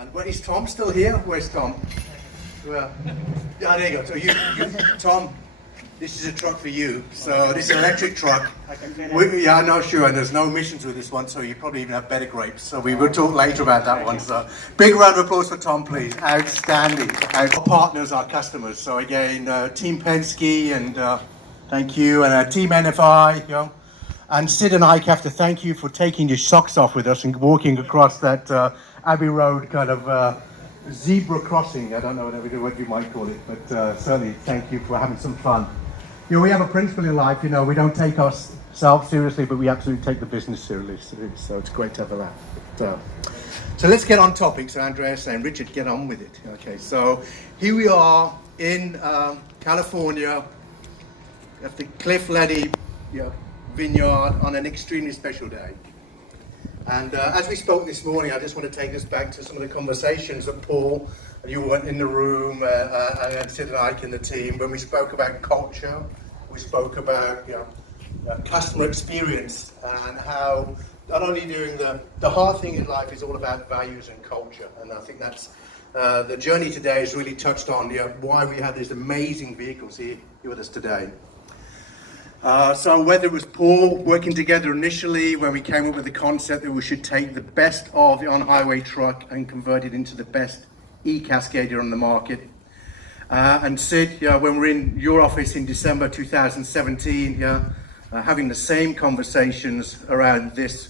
And is Tom still here? Where's Tom? Well, yeah, there you go. So Tom, this is a truck for you. So this is an electric truck. Yeah, no, sure. And there's no emissions with this one, so you probably even have better grapes. So we will talk later about that one. So big round of applause for Tom, please. Outstanding. Our partners, our customers. So again, Team Penske, and thank you, and Team NFI, you know. And Sid and Ike have to thank you for taking your socks off with us and walking across that Abbey Road kind of zebra crossing. I don't know what you might call it, but certainly thank you for having some fun. You know, we have a principle in life, you know, we don't take ourselves seriously, but we absolutely take the business seriously. So it's great to have a laugh. So let's get on topic. So Andreas and Richard, get on with it. Okay, so here we are in California at the Cliff Leddy, vineyard on an extremely special day. And as we spoke this morning, I just want to take us back to some of the conversations that Paul, you weren't in the room, and Sid and Ike and the team, when we spoke about culture, we spoke about customer experience, and how not only doing the hard thing in life is all about values and culture. And I think that's the journey today has really touched on why we have these amazing vehicles here with us today. So whether it was Paul working together initially when we came up with the concept that we should take the best of the on-highway truck and convert it into the best e-Cascadia on the market, and Sid, when we're in your office in December 2017, having the same conversations around this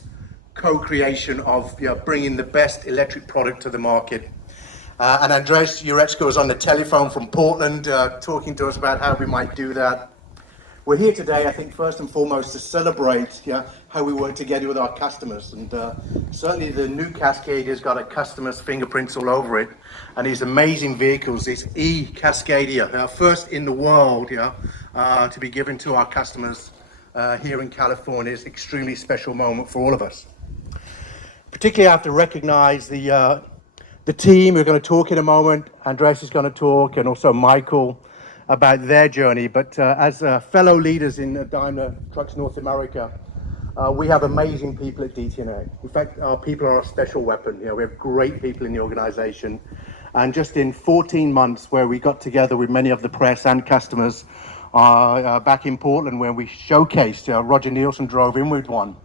co-creation of bringing the best electric product to the market. And Andres Urechko was on the telephone from Portland talking to us about how we might do that. We're here today, I think, first and foremost to celebrate how we work together with our customers. And certainly the new Cascadia's got a customer's fingerprints all over it. And these amazing vehicles, this e-Cascadia, first in the world to be given to our customers here in California, is an extremely special moment for all of us. Particularly I have to recognize the team. We're going to talk in a moment. Andres is going to talk, and also Michael, about their journey. But as fellow leaders in Daimler Trucks North America, we have amazing people at DTNA. In fact, our people are a special weapon. We have great people in the organization. And just in 14 months, where we got together with many of the press and customers back in Portland, where we showcased, Roger Nielsen drove in with one.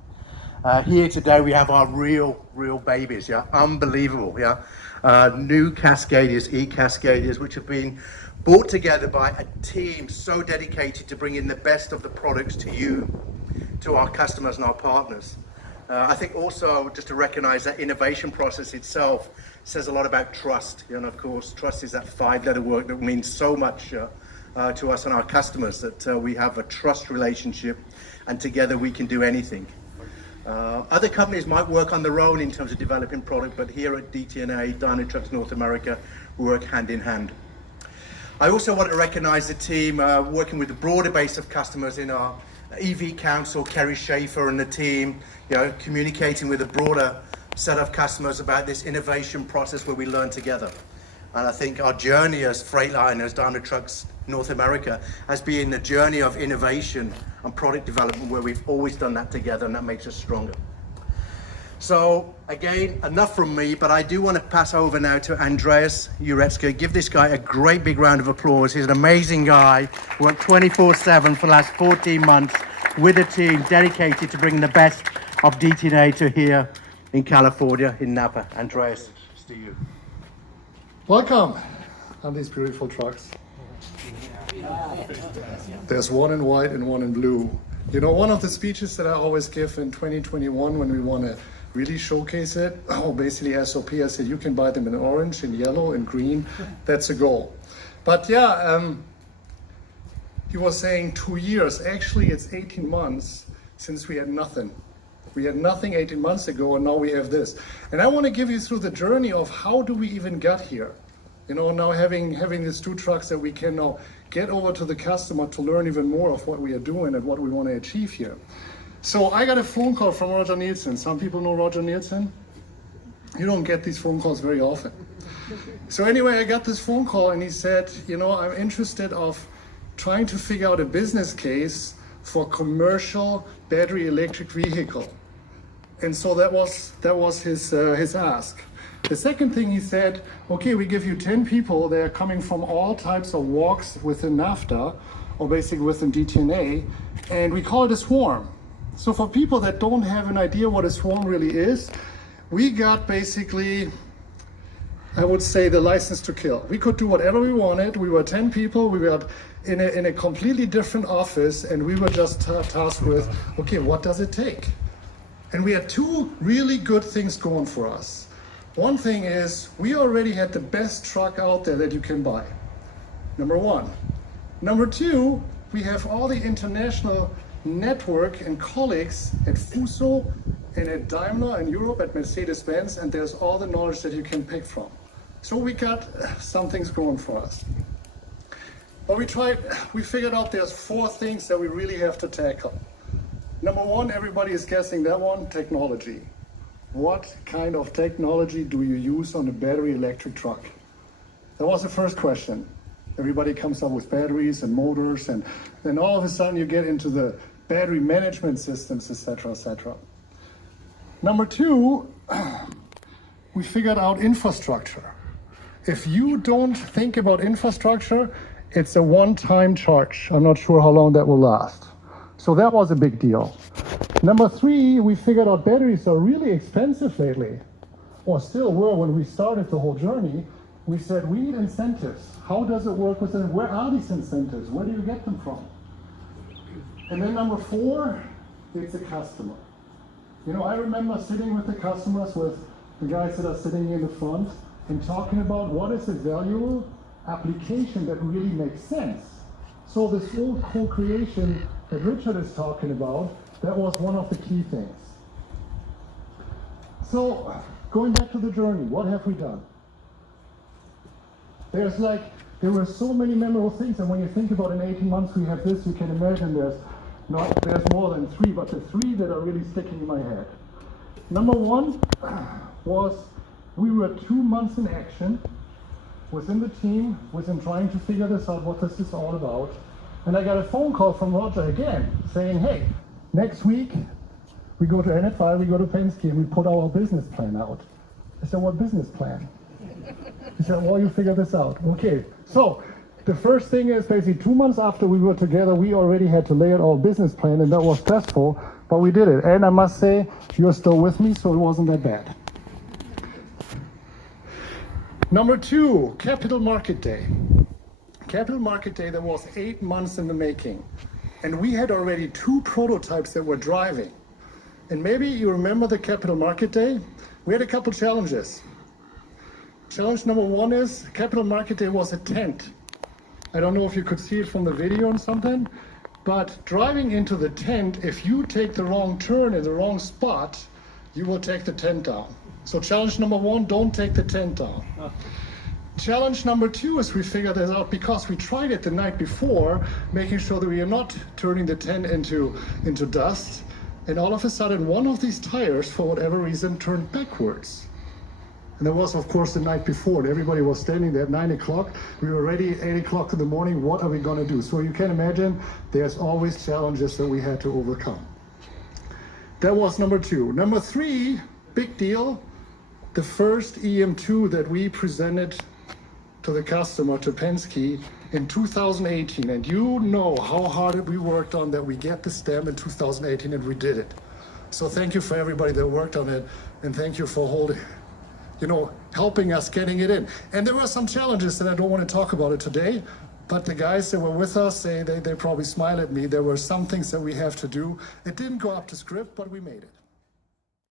Here today, we have our real babies, unbelievable, new Cascadias, e-Cascadias, which have been brought together by a team so dedicated to bringing the best of the products to you, to our customers and our partners. I think also just to recognize that innovation process itself says a lot about trust. And of course, trust is that 5-letter word that means so much to us and our customers, that we have a trust relationship, and together we can do anything. Other companies might work on their own in terms of developing product, but here at DTNA, Daimler Trucks North America, we work hand in hand. I also want to recognize the team working with a broader base of customers in our EV Council, Kerry Schaefer and the team, communicating with a broader set of customers about this innovation process where we learn together. And I think our journey as Freightliners, Daimler Trucks North America, has been a journey of innovation and product development where we've always done that together, and that makes us stronger. So again, enough from me, but I do want to pass over now to Andreas Urechko. Give this guy a great big round of applause. He's an amazing guy, worked 24/7 for the last 14 months with a team dedicated to bringing the best of DTNA to here in California, in Napa. Andreas, it's to you. Welcome on these beautiful trucks. There's one in white and one in blue. One of the speeches that I always give in 2021 when we want to really showcase it, basically SOP, I said you can buy them in orange, in yellow, in green. That's a goal. But he was saying 2 years. Actually, it's 18 months since we had nothing. We had nothing 18 months ago, and now we have this. And I want to give you through the journey of how do we even get here. Now having these 2 trucks that we can now get over to the customer to learn even more of what we are doing and what we want to achieve here. So I got a phone call from Roger Nielsen. Some people know Roger Nielsen. You don't get these phone calls very often. So anyway, I got this phone call, and he said, I'm interested of trying to figure out a business case for commercial battery electric vehicle. And so that was his ask. The second thing he said, okay, we give you 10 people, they're coming from all types of walks within NAFTA, or basically within DTNA, and we call it a swarm. So for people that don't have an idea what a swarm really is, we got basically, I would say, the license to kill. We could do whatever we wanted. We were 10 people, we were in a completely different office, and we were just tasked with, okay, what does it take? And we had two really good things going for us. One thing is, we already had the best truck out there that you can buy. Number one. Number two, we have all the international network and colleagues at Fuso and at Daimler in Europe, at Mercedes-Benz, and there's all the knowledge that you can pick from. So we got some things going for us. But we figured out there's 4 things that we really have to tackle. Number one, everybody is guessing that one, technology. What kind of technology do you use on a battery electric truck? That was the first question. Everybody comes up with batteries and motors, and then all of a sudden you get into the battery management systems, etc., etc. Number two, we figured out infrastructure. If you don't think about infrastructure, it's a one-time charge. I'm not sure how long that will last. So that was a big deal. Number three, we figured out batteries are really expensive lately, or still were when we started the whole journey. We said we need incentives. How does it work with them? Where are these incentives? Where do you get them from? And then number four, it's a customer. You know, I remember sitting with the customers, with the guys that are sitting in the front, and talking about what is a valuable application that really makes sense. So this whole co-creation that Richard is talking about, that was one of the key things. So going back to the journey, what have we done? There were so many memorable things, and when you think about in 18 months we have this, you can imagine there's more than 3, but the 3 that are really sticking in my head. Number one was we were 2 months in action within the team, within trying to figure this out, what this is all about. And I got a phone call from Roger again saying, hey, next week we go to NFI, we go to Penske, and we put our business plan out. I said, what business plan? He said, well, you figure this out. Okay, so the first thing is basically 2 months after we were together, we already had to lay out our business plan, and that was stressful, but we did it. And I must say, you're still with me, so it wasn't that bad. Number 2, Capital Market Day. Capital Market Day, that was 8 months in the making. And we had already 2 prototypes that were driving. And maybe you remember the Capital Market Day? We had a couple challenges. Challenge number 1 is, Capital Market Day was a tent. I don't know if you could see it from the video or something, but driving into the tent, if you take the wrong turn in the wrong spot, you will take the tent down. So challenge number 1, don't take the tent down. Challenge number 2 is we figured this out because we tried it the night before, making sure that we are not turning the tent into dust. And all of a sudden, one of these tires, for whatever reason, turned backwards. And that was, of course, the night before. And everybody was standing there at 9 o'clock. We were ready at 8 o'clock in the morning. What are we going to do? So you can imagine there's always challenges that we had to overcome. That was number 2. Number 3, big deal, the first EM2 that we presented to the customer, to Penske, in 2018. And you know how hard we worked on that. We get the stamp in 2018, and we did it. So thank you for everybody that worked on it, and thank you for helping us getting it in. And there were some challenges that I don't want to talk about it today, but the guys that were with us, they probably smile at me. There were some things that we have to do. It didn't go up to script, but we made it.